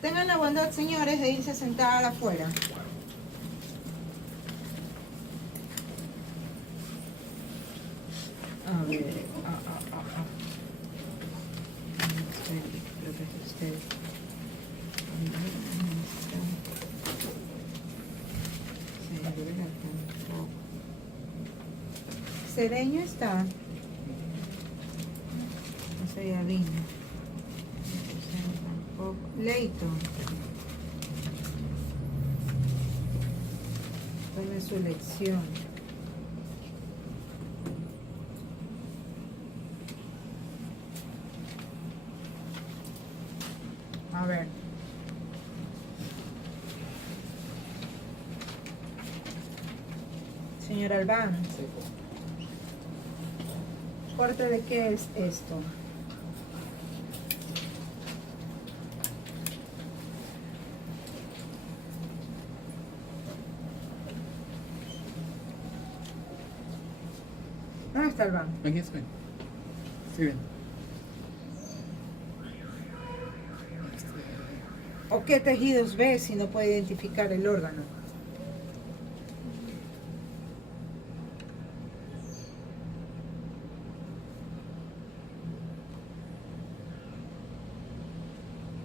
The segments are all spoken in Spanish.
Tengan la bondad, señores, de irse a sentar afuera. A ver, Creo que es usted. Cedeño está. No sé, ya vino. Leito. Tome su elección. A ver. Señor Albán. Sí. ¿Corte de qué es esto? ¿Dónde está Albán? Aquí estoy. Sí, bien. ¿O qué tejidos ve si no puede identificar el órgano?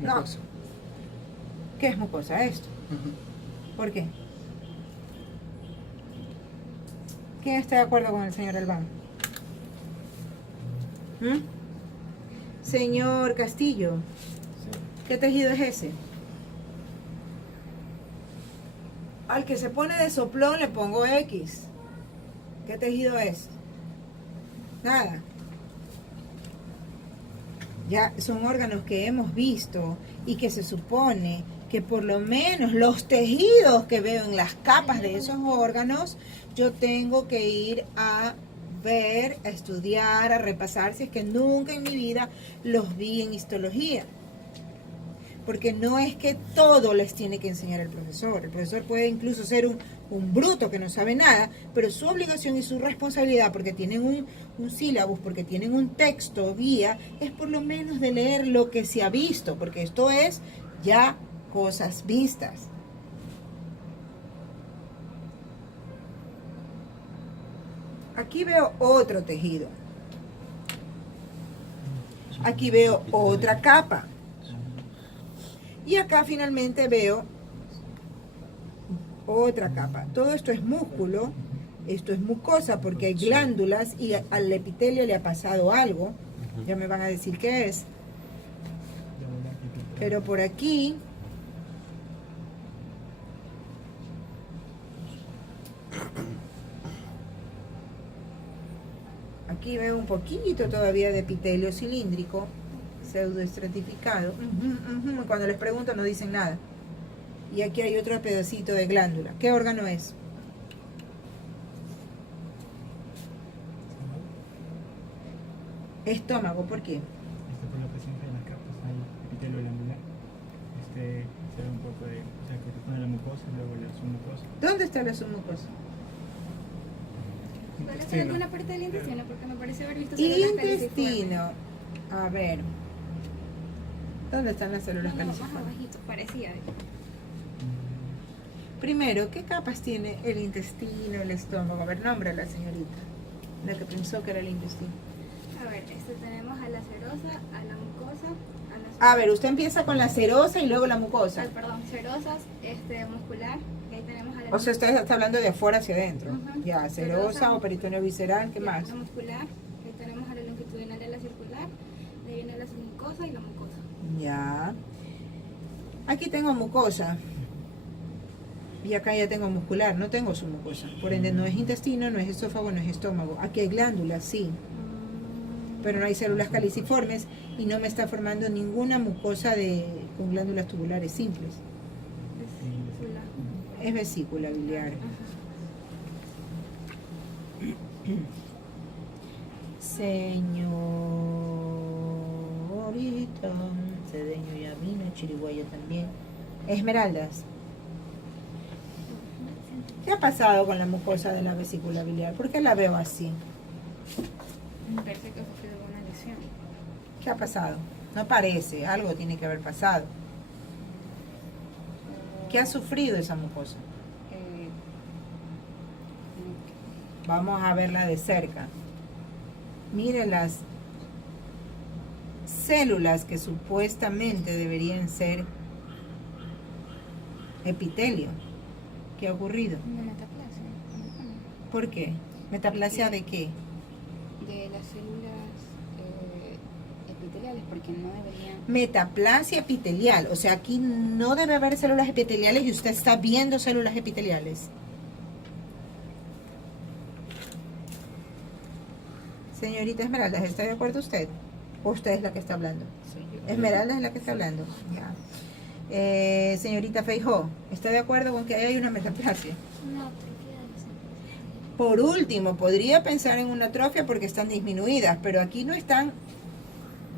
No. Mucosa. ¿Qué es mucosa esto? Ujú. ¿Por qué? ¿Quién está de acuerdo con el señor Albán? ¿Mm? Señor Castillo, Sí. ¿qué tejido es ese? Al que se pone de soplón le pongo X. ¿Qué tejido es? Nada. Ya son órganos que hemos visto y que se supone que por lo menos los tejidos que veo en las capas de esos órganos, yo tengo que ir a ver, a estudiar, a repasar, si es que nunca en mi vida los vi en histología. Porque no es que todo les tiene que enseñar el profesor. El profesor puede incluso ser un bruto que no sabe nada, pero su obligación y su responsabilidad, porque tienen un sílabus, porque tienen un texto, guía, es por lo menos de leer lo que se ha visto, porque esto es ya cosas vistas. Aquí veo otro tejido. Aquí veo otra capa. Y acá finalmente veo otra capa. Todo esto es músculo, esto es mucosa porque hay glándulas y al epitelio le ha pasado algo. Ya me van a decir qué es. Pero por aquí veo un poquito todavía de epitelio cilíndrico, pseudoestratificado. Cuando les pregunto no dicen nada. Y aquí hay otro pedacito de glándula. ¿Qué órgano es? Estómago, ¿por qué? Por la presencia de las capas hay epitelio glandular. Se ve un poco de, o sea, que se pone la mucosa y luego la submucosa. ¿Dónde está la submucosa? ¿Puede ser alguna parte del intestino? Porque me parece haber visto células Intestino. A ver. ¿Dónde están las células caliciformes. Más caliciformes? abajito, parecía. Primero, ¿qué capas tiene el intestino, el estómago? A ver, nómbrala, señorita. La que pensó que era el intestino. A ver, tenemos a la serosa, a la mucosa, a la... A ver, usted empieza con la serosa y luego la mucosa. Ay, perdón, serosas, muscular, ahí tenemos a la... O sea, usted está hablando de afuera hacia adentro. Ujú. Ya, serosa o peritoneo visceral, ¿qué ya, más? La muscular, ahí tenemos a la longitudinal y a la circular, de ahí viene la submucosa y la mucosa. Ya. Aquí tengo mucosa. Y acá ya tengo muscular, no tengo submucosa. Por ende, no es intestino, no es esófago, no es estómago. Aquí hay glándulas, sí. Pero no hay células caliciformes y no me está formando ninguna mucosa con glándulas tubulares simples. Vesícula. Es vesícula biliar. Ajá. Señorita, Cedeño Yamina, Chiriguaya también. Esmeraldas. ¿Qué ha pasado con la mucosa de la vesícula biliar? ¿Por qué la veo así? Parece que ha sufrido una lesión. ¿Qué ha pasado? No parece, algo tiene que haber pasado. ¿Qué ha sufrido esa mucosa? Eh, Vamos a verla de cerca. Mire las células que supuestamente deberían ser epitelio. ¿Qué ha ocurrido? una metaplasia. ¿Por qué? ¿Metaplasia de qué? De las células epiteliales, porque no deberían. Metaplasia epitelial. O sea, aquí no debe haber células epiteliales y usted está viendo células epiteliales. Señorita Esmeralda, ¿está de acuerdo usted? ¿O usted es la que está hablando? Soy yo. Esmeralda es la que está hablando. Ya. Señorita Feijó, ¿está de acuerdo con que ahí hay una metaplasia? No, Por último, podría pensar en una atrofia porque están disminuidas, pero aquí no están,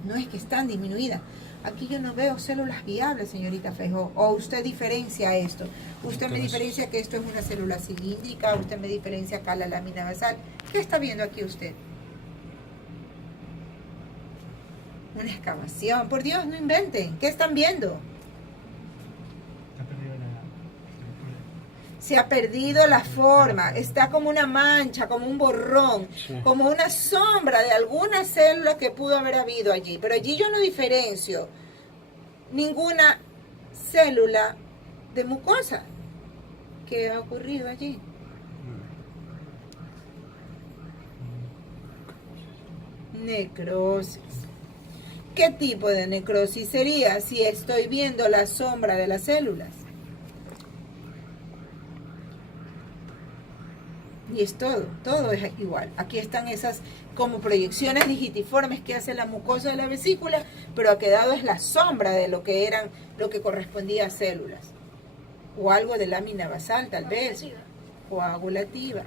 no es que están disminuidas. Aquí yo no veo células viables, señorita Feijó. O usted diferencia esto. Usted me diferencia que esto es una célula cilíndrica, usted me diferencia acá la lámina basal. ¿Qué está viendo aquí usted? Una excavación. Por Dios, no inventen. ¿Qué están viendo? Ha perdido la estructura. Se ha perdido la forma, está como una mancha, como un borrón, como una sombra de alguna célula que pudo haber habido allí. Pero allí yo no diferencio ninguna célula de mucosa. ¿Qué ha ocurrido allí? Necrosis. ¿Qué tipo de necrosis sería si estoy viendo la sombra de las células? Y es todo es igual. Aquí están esas como proyecciones digitiformes que hace la mucosa de la vesícula, pero ha quedado es la sombra de lo que eran, lo que correspondía a células. O algo de lámina basal, tal vez. Coagulativa.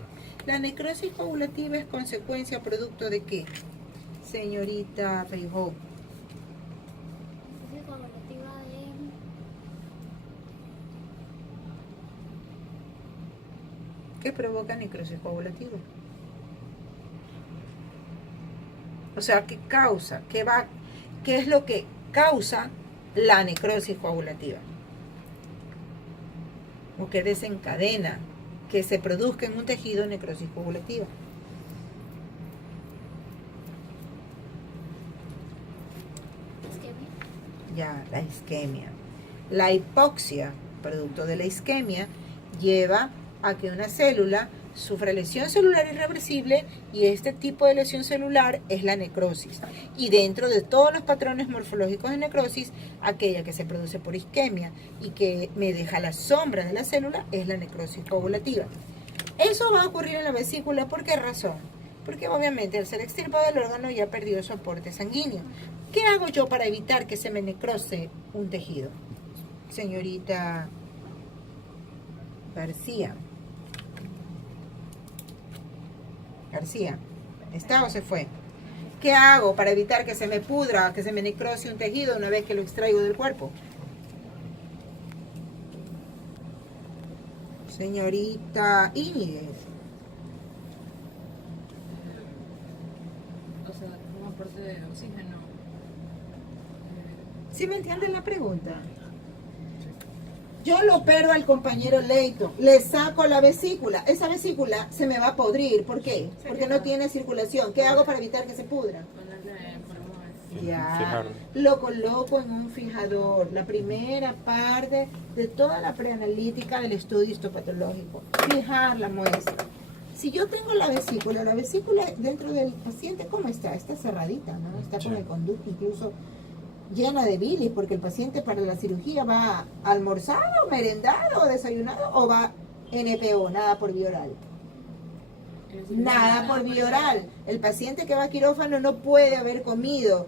La necrosis coagulativa es consecuencia, producto de qué, señorita Feijó? ¿Qué provoca necrosis coagulativa? O sea, ¿qué causa? ¿Qué es lo que causa la necrosis coagulativa? ¿O qué desencadena que se produzca en un tejido necrosis coagulativa? Ya, la isquemia. La hipoxia, producto de la isquemia, lleva a que una célula sufra lesión celular irreversible y este tipo de lesión celular es la necrosis. Y dentro de todos los patrones morfológicos de necrosis, aquella que se produce por isquemia y que me deja la sombra de la célula es la necrosis coagulativa. Eso va a ocurrir en la vesícula, ¿por qué razón? Porque obviamente al ser extirpado el órgano ya perdió su aporte sanguíneo. ¿Qué hago yo para evitar que se me necrose un tejido? Señorita García, ¿está o se fue? ¿Qué hago para evitar que se me pudra, que se me necrose un tejido una vez que lo extraigo del cuerpo? Señorita Íñiguez. O sea, un aporte de oxígeno. ¿Sí me entienden la pregunta? Yo lo opero al compañero Leito, le saco la vesícula, esa vesícula se me va a podrir, ¿por qué? Porque no tiene circulación. ¿Qué hago para evitar que se pudra? Ponerle formol. Ya, lo coloco en un fijador, la primera parte de toda la preanalítica del estudio histopatológico, fijar la muestra. Si yo tengo la vesícula dentro del paciente, ¿cómo está? Está cerradita, ¿no? Está con el conducto incluso llena de bilis, porque el paciente para la cirugía va almorzado, merendado, desayunado o va NPO, nada por vía oral. Nada por vía oral. El paciente que va a quirófano no puede haber comido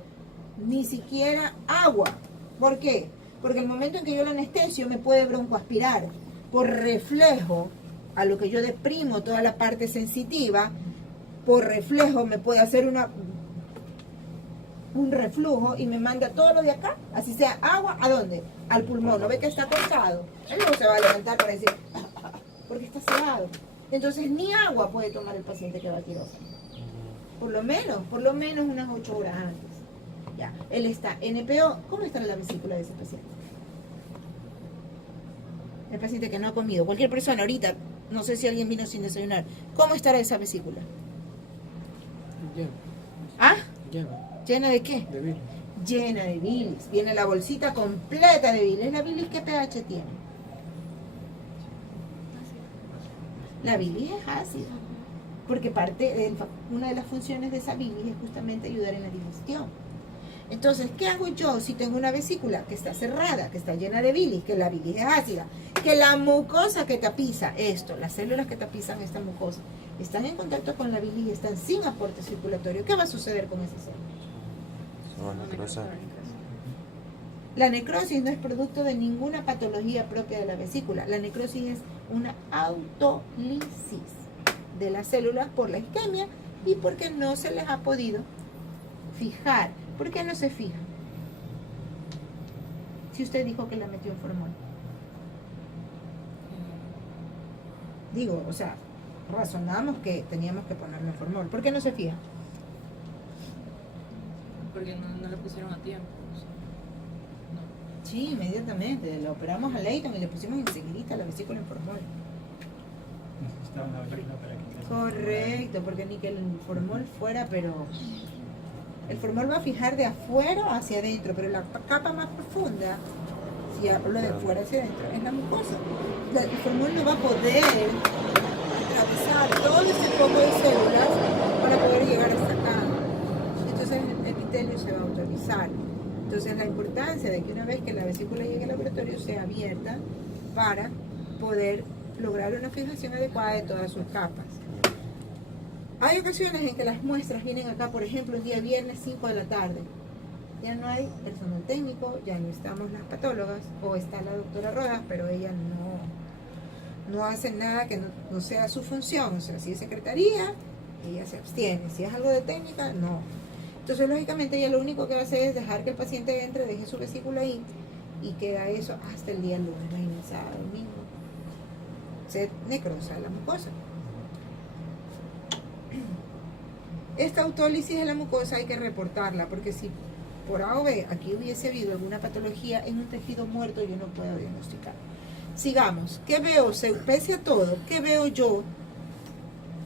ni siquiera agua. ¿Por qué? Porque el momento en que yo lo anestesio me puede broncoaspirar. Por reflejo, a lo que yo deprimo toda la parte sensitiva, por reflejo me puede hacer un reflujo y me manda todo lo de acá, así sea agua, ¿a dónde? Al pulmón. ¿No ve que está cortado? Él no se va a levantar para decir, porque está cerrado. Entonces ni agua puede tomar el paciente que va a quirófano. Por lo menos unas 8 horas antes. Ya, él está NPO. ¿Cómo está la vesícula de ese paciente? El paciente que no ha comido. Cualquier persona ahorita, no sé si alguien vino sin desayunar. ¿Cómo estará esa vesícula? Lleno. ¿Ah? Lleno. ¿Llena de qué? De bilis. Llena de bilis. Viene la bolsita completa de bilis. ¿La bilis qué pH tiene? La bilis es ácida. Porque una de las funciones de esa bilis es justamente ayudar en la digestión. Entonces, ¿qué hago yo si tengo una vesícula que está cerrada, que está llena de bilis, que la bilis es ácida, que la mucosa que tapiza esto, las células que tapizan esta mucosa, están en contacto con la bilis y están sin aporte circulatorio? ¿Qué va a suceder con esas células? Se van a necrosar. La necrosis no es producto de ninguna patología propia de la vesícula. La necrosis es una autólisis de las células por la isquemia y porque no se les ha podido fijar. ¿Por qué no se fija? Si usted dijo que la metió en formol. Digo, o sea, razonamos que teníamos que ponerlo en formol. ¿Por qué no se fija? Porque no lo pusieron a tiempo. O sea, no. Sí, inmediatamente. Lo operamos a Leighton y le pusimos enseguida la vesícula en formol. Necesitaba una válvula para que... Correcto, porque ni que el formol fuera, pero... El formol va a fijar de afuera hacia adentro, pero la capa más profunda, si hablo de afuera hacia adentro, es la mucosa. El formol no va a poder atravesar todo ese poco de células para poder llegar hasta acá. Entonces el epitelio se va a autorizar. Entonces la importancia de que una vez que la vesícula llegue al laboratorio sea abierta para poder lograr una fijación adecuada de todas sus capas. Hay ocasiones en que las muestras vienen acá, por ejemplo, el día viernes 5 de la tarde. Ya no hay personal técnico, ya no estamos las patólogas, o está la doctora Rodas, pero ella no hace nada que no sea su función. O sea, si es secretaría, ella se abstiene. Si es algo de técnica, no. Entonces, lógicamente, ella lo único que va a hacer es dejar que el paciente entre, deje su vesícula ahí, y queda eso hasta el día lunes, imagínense, sábado, domingo. Se necrosa la mucosa. Esta autólisis de la mucosa hay que reportarla, porque si por A o B aquí hubiese habido alguna patología en un tejido muerto, yo no puedo diagnosticar. Sigamos. ¿Qué veo? Pese a todo, ¿qué veo yo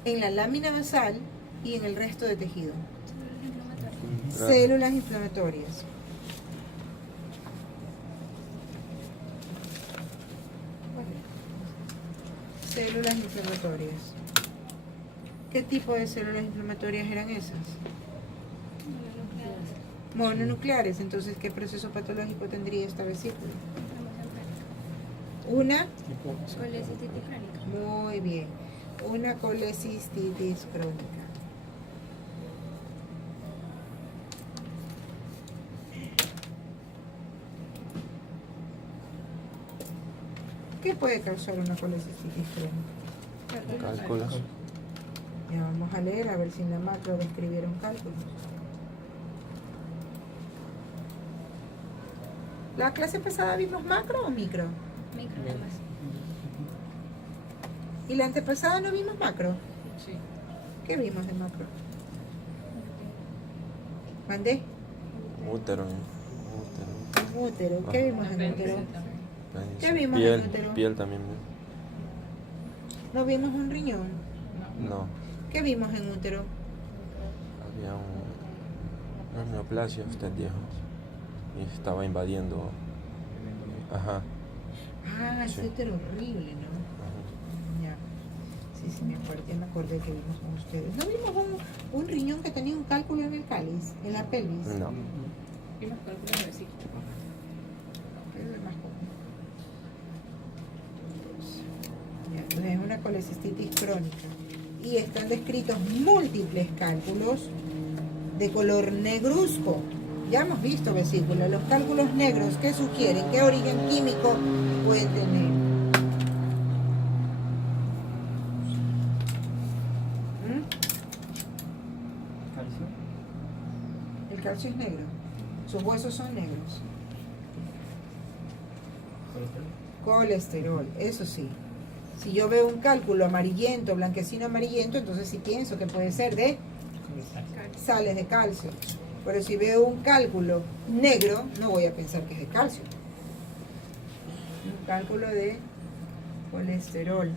en la lámina basal y en el resto de tejido? Células inflamatorias. Células inflamatorias. ¿Qué tipo de células inflamatorias eran esas? Mononucleares. Entonces, ¿qué proceso patológico tendría esta vesícula? Una. Colecistitis crónica. Muy bien. Una colecistitis crónica. ¿Qué puede causar una colecistitis crónica? Cálculos. Ya vamos a leer a ver si en la macro describieron cálculos. ¿La clase pasada vimos macro o micro? Micro nada más. ¿Y la antepasada no vimos macro? Sí. ¿Qué vimos de macro? ¿Mandé? Útero. Útero. ¿Qué vimos en útero? Apéndice también. ¿Qué vimos piel, en útero? piel también. ¿No vimos un riñón? No. ¿Qué vimos en útero? Había una neoplasia, usted dijo. Y estaba invadiendo. Ajá. Ah, es Sí. útero horrible, ¿no? Ajá. Ya. Sí, me acuerdo, ya me acordé que vimos con ustedes. ¿No vimos un riñón que tenía un cálculo en el cáliz, en la pelvis? No. Vimos cálculos de vesícula. Pero es más común. Ya, entonces es una colecistitis crónica. Y están descritos múltiples cálculos de color negruzco. Ya hemos visto vesícula. Los cálculos negros, ¿qué sugieren? ¿Qué origen químico pueden tener? ¿Mm? ¿Calcio? El calcio es negro. Sus huesos son negros. ¿Colesterol? Colesterol, eso sí. Si yo veo un cálculo amarillento, blanquecino amarillento, entonces sí pienso que puede ser de sales de calcio. Pero si veo un cálculo negro, no voy a pensar que es de calcio. Un cálculo de colesterol.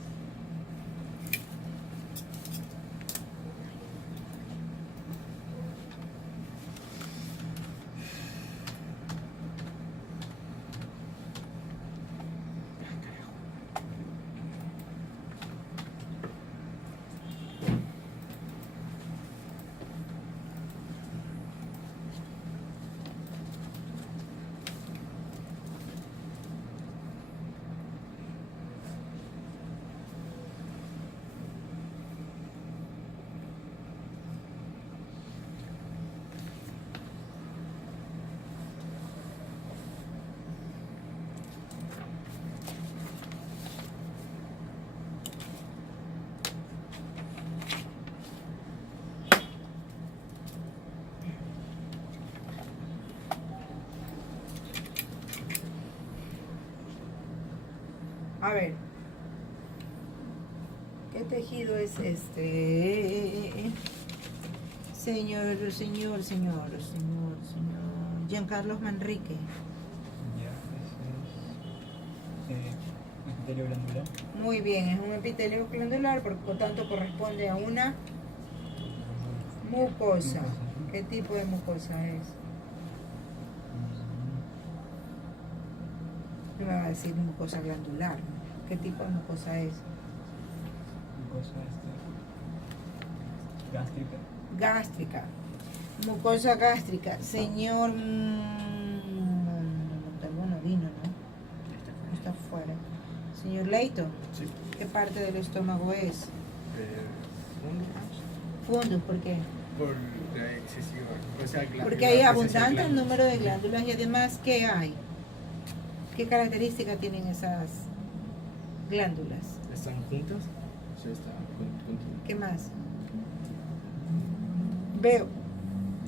A ver, ¿qué tejido es este? Señor Giancarlo Manrique. Ya, ese es epitelio glandular. Muy bien, es un epitelio glandular, por lo tanto corresponde a una mucosa. ¿Qué tipo de mucosa es? No me va a decir mucosa glandular, ¿no? ¿Qué tipo de mucosa es? Mucosa gástrica. Gástrica. Mucosa gástrica. Señor... Montalvo vino, ¿no? Está fuera. Señor Leito, Sí. ¿qué parte del estómago es? Fundus, ¿por qué? Por la excesiva. O sea, Porque hay abundante número de glándulas y además, ¿qué hay? ¿Qué características tienen esas glándulas? ¿Están juntas? O sea, está juntas. ¿Qué más? Veo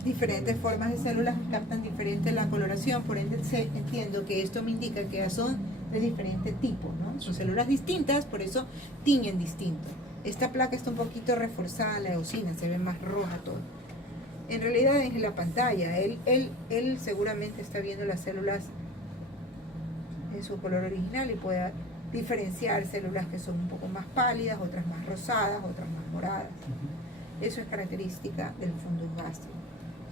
diferentes formas de células que captan diferente la coloración, por ende entiendo que esto me indica que son de diferente tipo, ¿no? Son células distintas, por eso tiñen distinto. Esta placa está un poquito reforzada, la eosina, se ve más roja todo. En realidad en la pantalla, él seguramente está viendo las células en su color original y puede diferenciar células que son un poco más pálidas, otras más rosadas, otras más moradas. Eso es característica del fundus gástrico.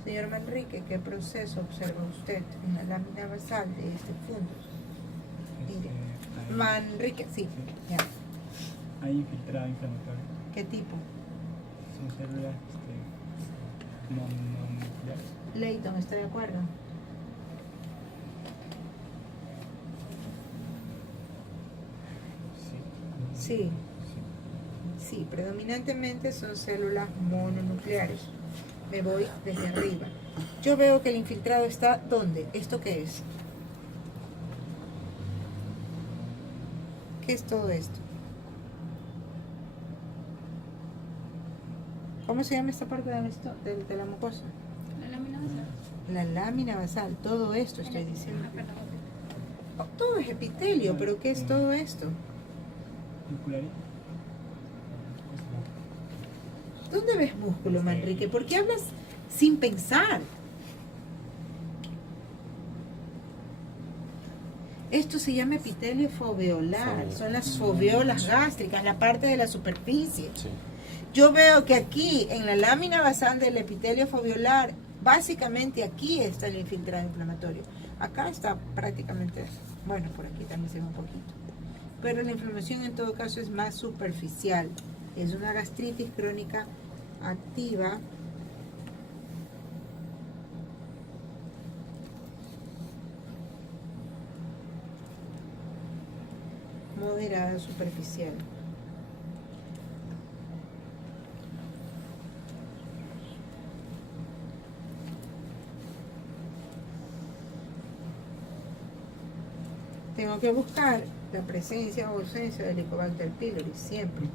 Señor Manrique, ¿qué proceso observa usted en la lámina basal de este fundus? Mire. Hay- Manrique, sí, ya. Hay infiltrado inflamatorio. ¿Qué tipo? Son células mononucleares. Leighton, ¿está de acuerdo? Sí. Sí, sí, predominantemente son células mononucleares. Me voy desde arriba. Yo veo que el infiltrado está ¿dónde? ¿Esto qué es? ¿Qué es todo esto? ¿Cómo se llama esta parte de la mucosa? La lámina basal. La lámina basal, todo esto estoy diciendo. Perdón. Oh, todo es epitelio, pero ¿qué es todo esto? Muscularito. ¿Dónde ves músculo, Manrique? ¿Por qué hablas sin pensar? Esto se llama epitelio foveolar, son las foveolas gástricas, la parte de la superficie. Sí. Yo veo que aquí, en la lámina basal del epitelio foveolar, básicamente aquí está el infiltrado inflamatorio. Acá está prácticamente, bueno, por aquí también se ve un poquito. Pero la inflamación en todo caso es más superficial. Es una gastritis crónica activa moderada superficial. Tengo que buscar la presencia o ausencia del Helicobacter pylori siempre.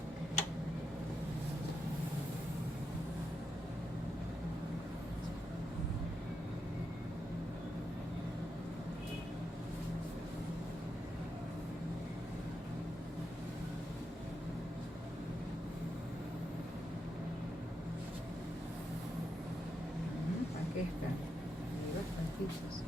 Aquí está. Hay bastantitos.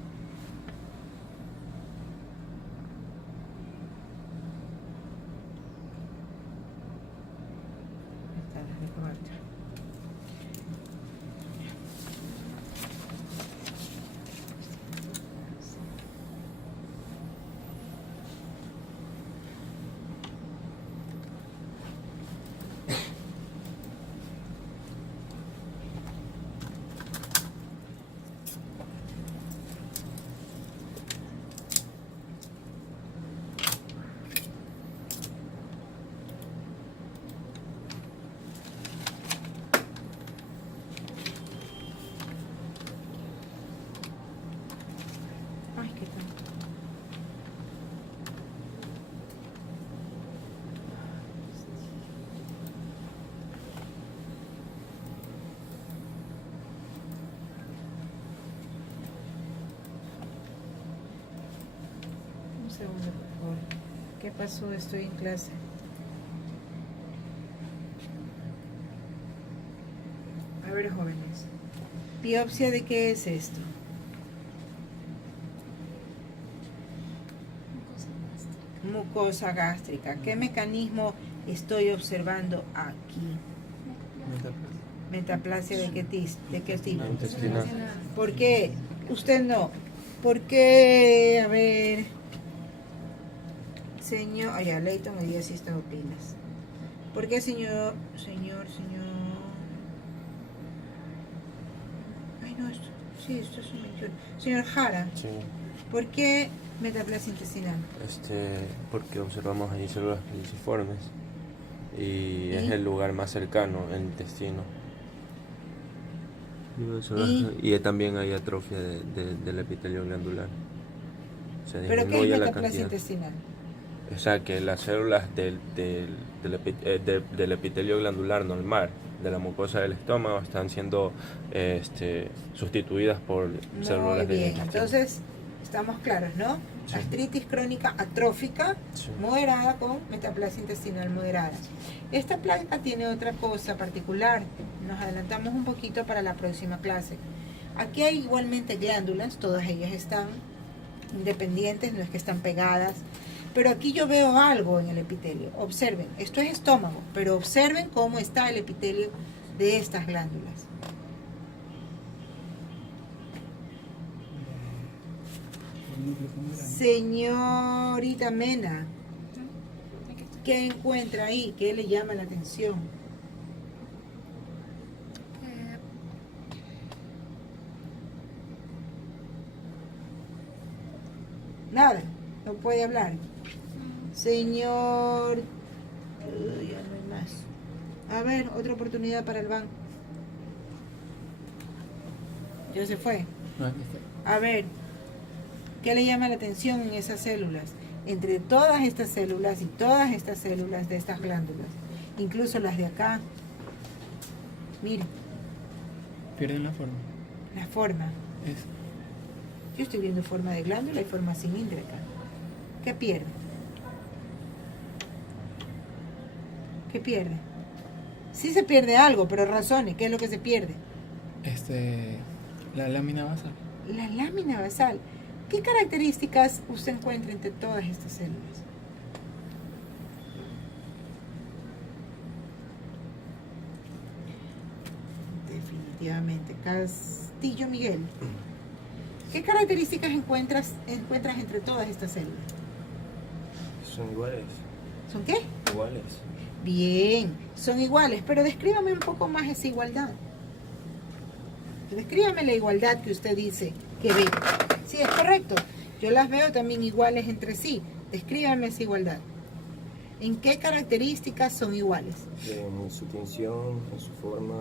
segundo, por favor. ¿Qué pasó? Estoy en clase. A ver, jóvenes. ¿Biopsia de qué es esto? Mucosa gástrica. ¿Qué mecanismo estoy observando aquí? Metaplasia de qué tipo? Intestinal. ¿Por qué? Usted no. ¿Por qué? A ver. Señor. Ay, ya, Leighton hoy día sí está pilas. ¿Por qué, señor? Ay, no, esto es un 21. Señor Jara, Sí. ¿por qué metaplasia intestinal? Porque observamos ahí células piliciformes y es ¿Y? el lugar más cercano, el intestino. Y también hay atrofia del epitelio glandular. Se ¿Pero qué es disminuye la metaplasia cantidad. intestinal? O sea, que las células del epitelio glandular normal, de la mucosa del estómago, están siendo sustituidas por células Muy del bien, intestino. entonces estamos claros, ¿no? Sí. Artritis crónica atrófica Sí. moderada con metaplasia intestinal moderada. Esta placa tiene otra cosa particular. Nos adelantamos un poquito para la próxima clase. Aquí hay igualmente glándulas, todas ellas están independientes, no es que están pegadas. Pero aquí yo veo algo en el epitelio. Observen, esto es estómago, pero observen cómo está el epitelio de estas glándulas. El núcleo fundamental. Señorita Mena, Aquí está. ¿qué encuentra ahí? ¿Qué le llama la atención? Eh, Nada, no puede hablar. Señor... Uy, ya no hay más. A ver, otra oportunidad para el banco. Ya se fue. No, aquí está. A ver, ¿qué le llama la atención en esas células? Entre todas estas células y todas estas células de estas glándulas, incluso las de acá. Mire, Pierden la forma. la forma. Es Yo estoy viendo forma de glándula y forma cilíndrica. ¿Qué pierde? ¿Qué pierde? Sí se pierde algo, pero razone, ¿qué es lo que se pierde? la lámina basal. La lámina basal. ¿Qué características usted encuentra entre todas estas células? Definitivamente. Castillo Miguel. ¿Qué características encuentras entre todas estas células? Son iguales. ¿Son qué? Iguales. Bien, son iguales, pero descríbame un poco más esa igualdad. Descríbame la igualdad que usted dice que ve. Sí, es correcto. Yo las veo también iguales entre sí. Descríbame esa igualdad. ¿En qué características son iguales? En su tinción, en su forma,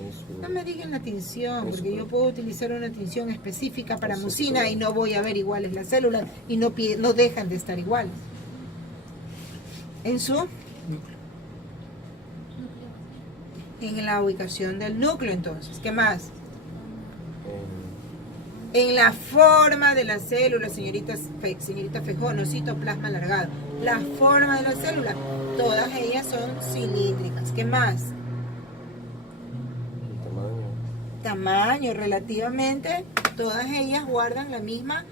en su... No me digan la tinción, Eso, porque yo pues. puedo utilizar una tinción específica para Eso, mucina pues. y no voy a ver iguales las células y no dejan de estar iguales. En su, en la ubicación del núcleo, entonces, ¿qué más? En la forma de la célula, señorita Fejón, o citoplasma alargado. La forma de la célula, todas ellas son cilíndricas. ¿Qué más? El tamaño. Tamaño, relativamente, todas ellas guardan la misma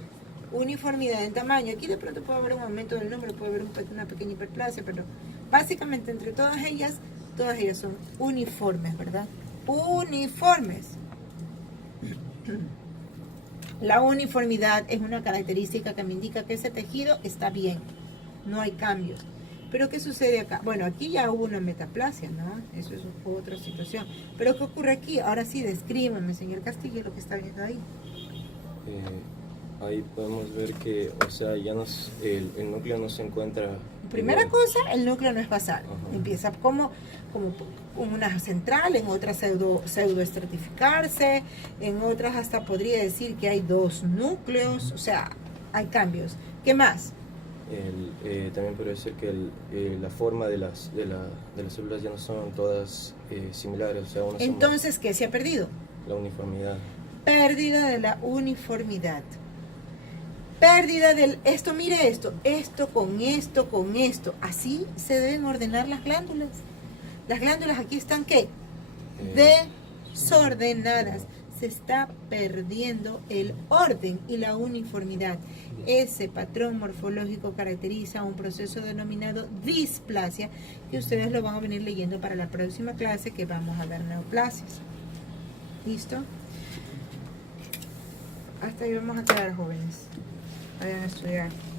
uniformidad en tamaño. Aquí de pronto puede haber un aumento del número, puede haber una pequeña hiperplasia, pero básicamente entre todas ellas son uniformes, ¿verdad? Uniformes. La uniformidad es una característica que me indica que ese tejido está bien, no hay cambios. Pero ¿qué sucede acá? Bueno, aquí ya hubo una metaplasia, ¿no? Eso es otra situación. Pero ¿qué ocurre aquí? Ahora sí, descríbame, señor Castillo, lo que está viendo ahí. Ahí podemos ver que, o sea, ya el núcleo no se encuentra... Primera igual. cosa, el núcleo no es basal. Ajá. Empieza como una central, en otras pseudo estratificarse, en otras hasta podría decir que hay dos núcleos, o sea, hay cambios. ¿Qué más? También podría decir que la forma de las células ya no son todas similares, o sea, una Entonces, ¿qué se ha perdido? la uniformidad. Pérdida de la uniformidad. pérdida del esto, mire esto con esto, con esto. Así se deben ordenar las glándulas. Las glándulas aquí están, ¿qué? Desordenadas. Se está perdiendo el orden y la uniformidad. Ese patrón morfológico caracteriza un proceso denominado displasia, que ustedes lo van a venir leyendo para la próxima clase, que vamos a ver neoplasias. ¿Listo? Hasta ahí vamos a quedar, jóvenes. Vayan a estudiar.